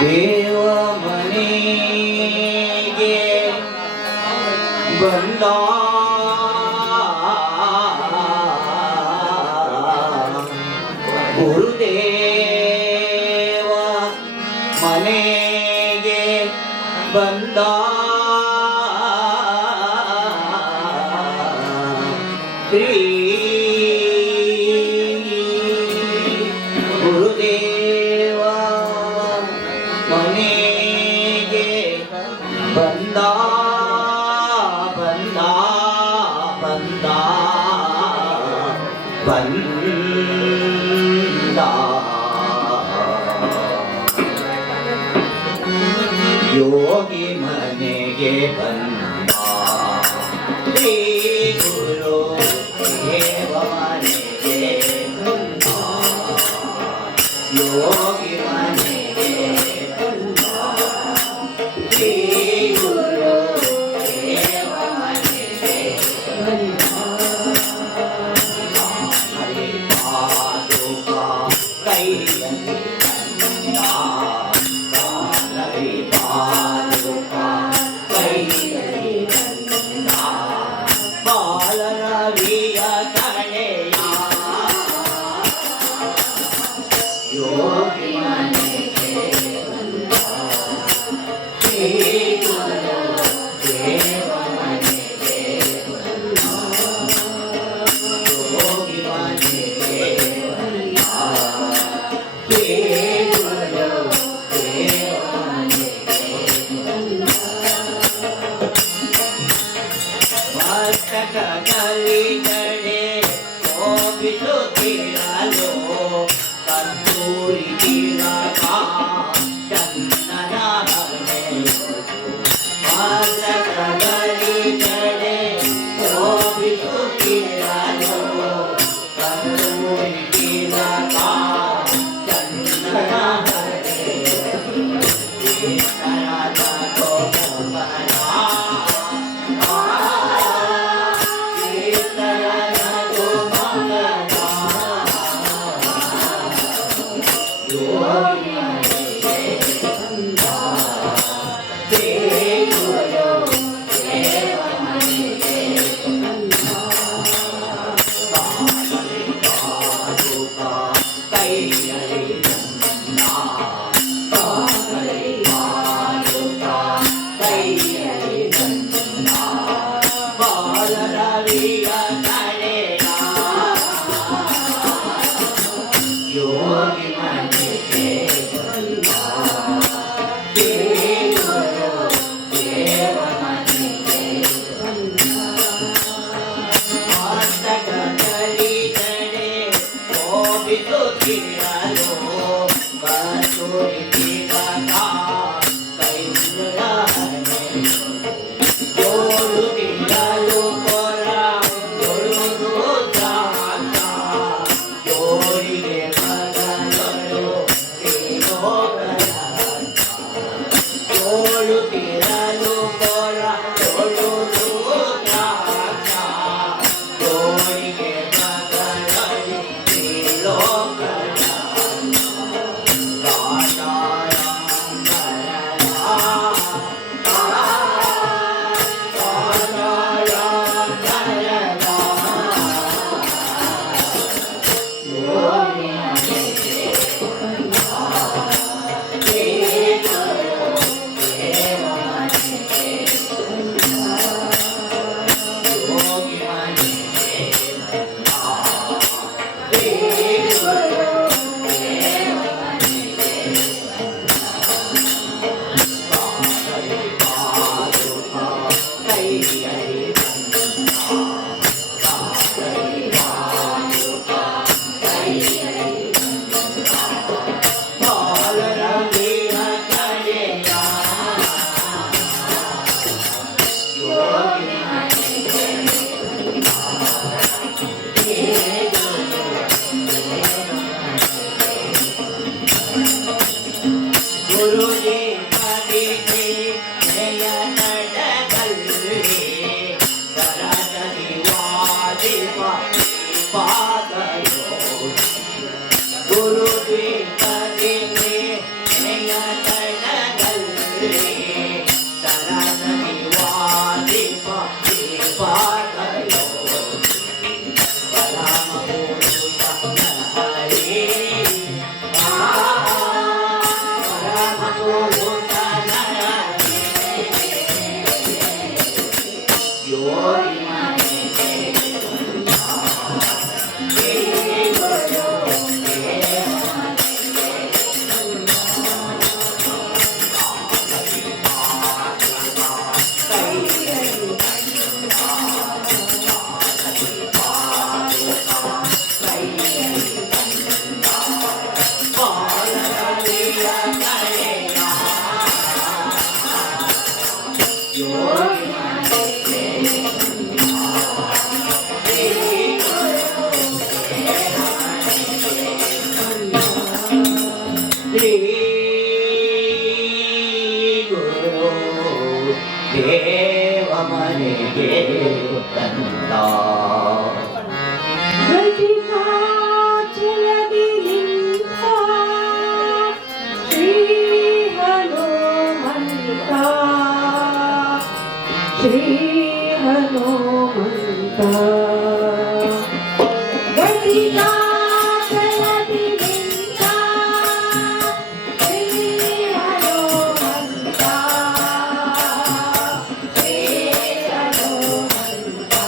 ದೇವ ಮನೆಗೆ ಬಂದ ಗುರುದೇವ ಮನೆಗೆ ಬಂದ ಶ್ರೀ ಗುರುದೇವ ಮನೆಗೆ ಬಂದ ಬಂದ ಬಂದ ಬಂದ ಯೋಗಿ ಮನೆಗೆ ಬಂದ ಶ್ರೀ ಗುರು ದೇವ ಮನೆಗೆ ಬಂದ ಯೋಗಿ ಮನೆಗೆ ಬಂದ ಶ್ರೀ ಗುರು ದೇವ ಮನೆಗೆ ಬಂದ ಹರಿ ಪಾದುಕ ಕೈಯಲ್ಲಿ ಬಂದ ಹರಿ ಪಾದುಕ ಕೈಯಲ್ಲಿ ಬಂದ ಬಾಲರವಿಯ ಕಳೆಯ ಯೋಗಿ ಮನೆಗೆ ಬಂದ ಶ್ರೀ ಗುರು ದೇವ ಮನೆಗೆ ಬಂದ ಯೋಗಿ ಮನೆಗೆ ಬಂದ ಶ್ರೀ ಗುರು ದೇವ ಮನೆಗೆ ಬಂದ ಮಸ್ತಕ ಕಲಿತಡೆ ಹೋಗಿಸುತ್ತಿರಲು ಕಸ್ತೂರಿ ತಿಲಕ ಚಂದನ ಹಣೆಯೊಳು ಮಸ್ತಕ ಕಲಿತಡೆ ಹೋಗಿಸುತ್ತಿರಲು ಕಸ್ತೂರಿ ತಿಲಕ ಚಂದನ ಹಣೆಯೊಳು ಕೀರ್ತನದ ಗೋಪನ ಯೋಗಿ ಮನೆಗೆ ಬಂದ ಶ್ರೀ ಗುರು ದೇವ ಮನೆಗೆ ಬಂದ ಮಸ್ತಕ ಕಲಿತಡೆ ಹೋಗಿಸುತ್ತಿರಲು ಕಸ್ತೂರಿ ತಿಲಕ ಕೈಯ ಹಣೆಯೊಳು ಜೋಡುತ್ತಿರಲು ಕೊರ ಜೊಳುದು ದ್ರಾಕ್ಷ ಜೋಡಿಗೆ ಬದಲಳು ಜೋಡುತ್ತಿರಲು ಕೊರ ಜೊಳುದು ದ್ರಾಕ್ಷ ಜೋಡಿಗೆ ಬದಲಳು गुरु देव देव नया श्री गुरु देव मने देवतंदा श्री हनुमंता गतिका चलति निंदा श्री हनुमंता श्री हनुमंता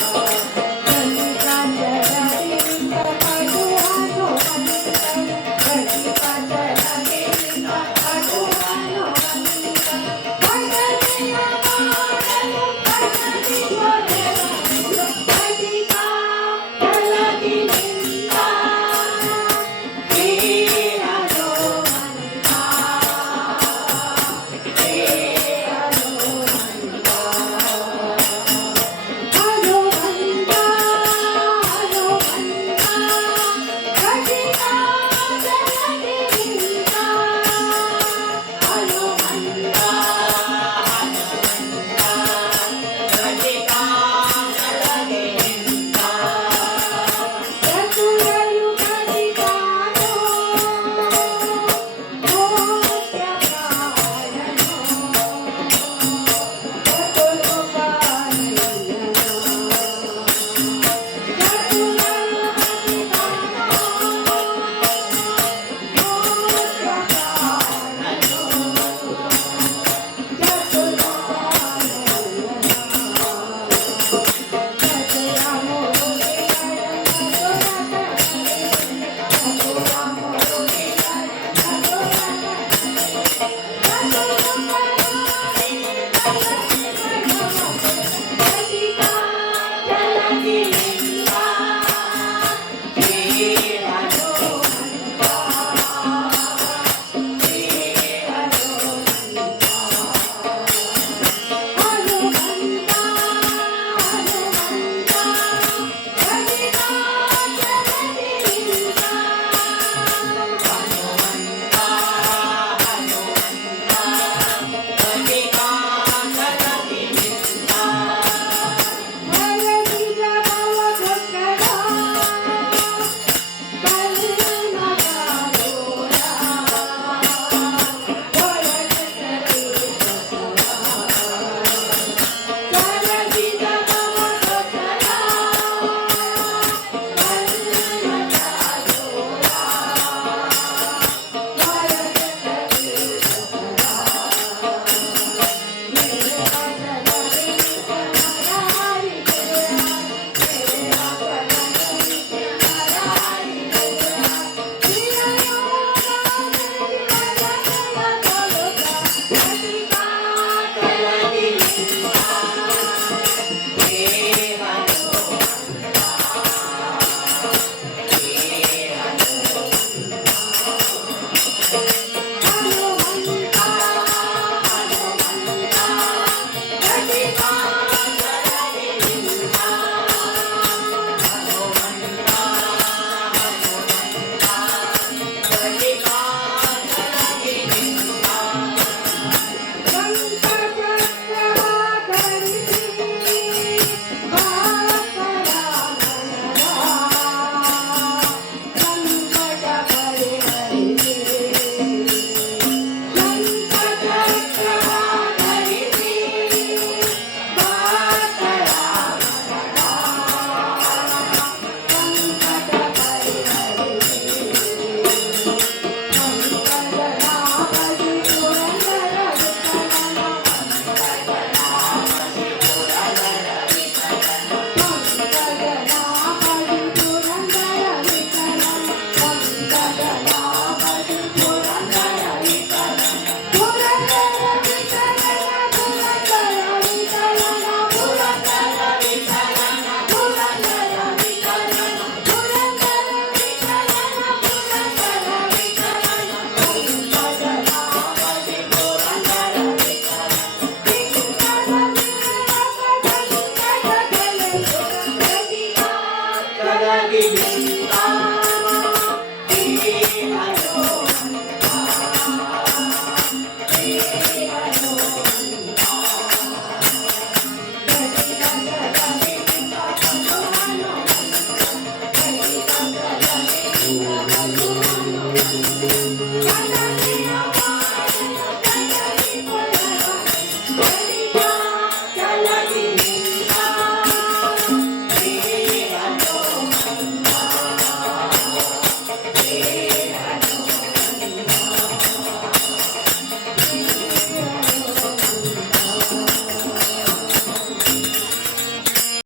गतिका चलति निंदा हनुमंता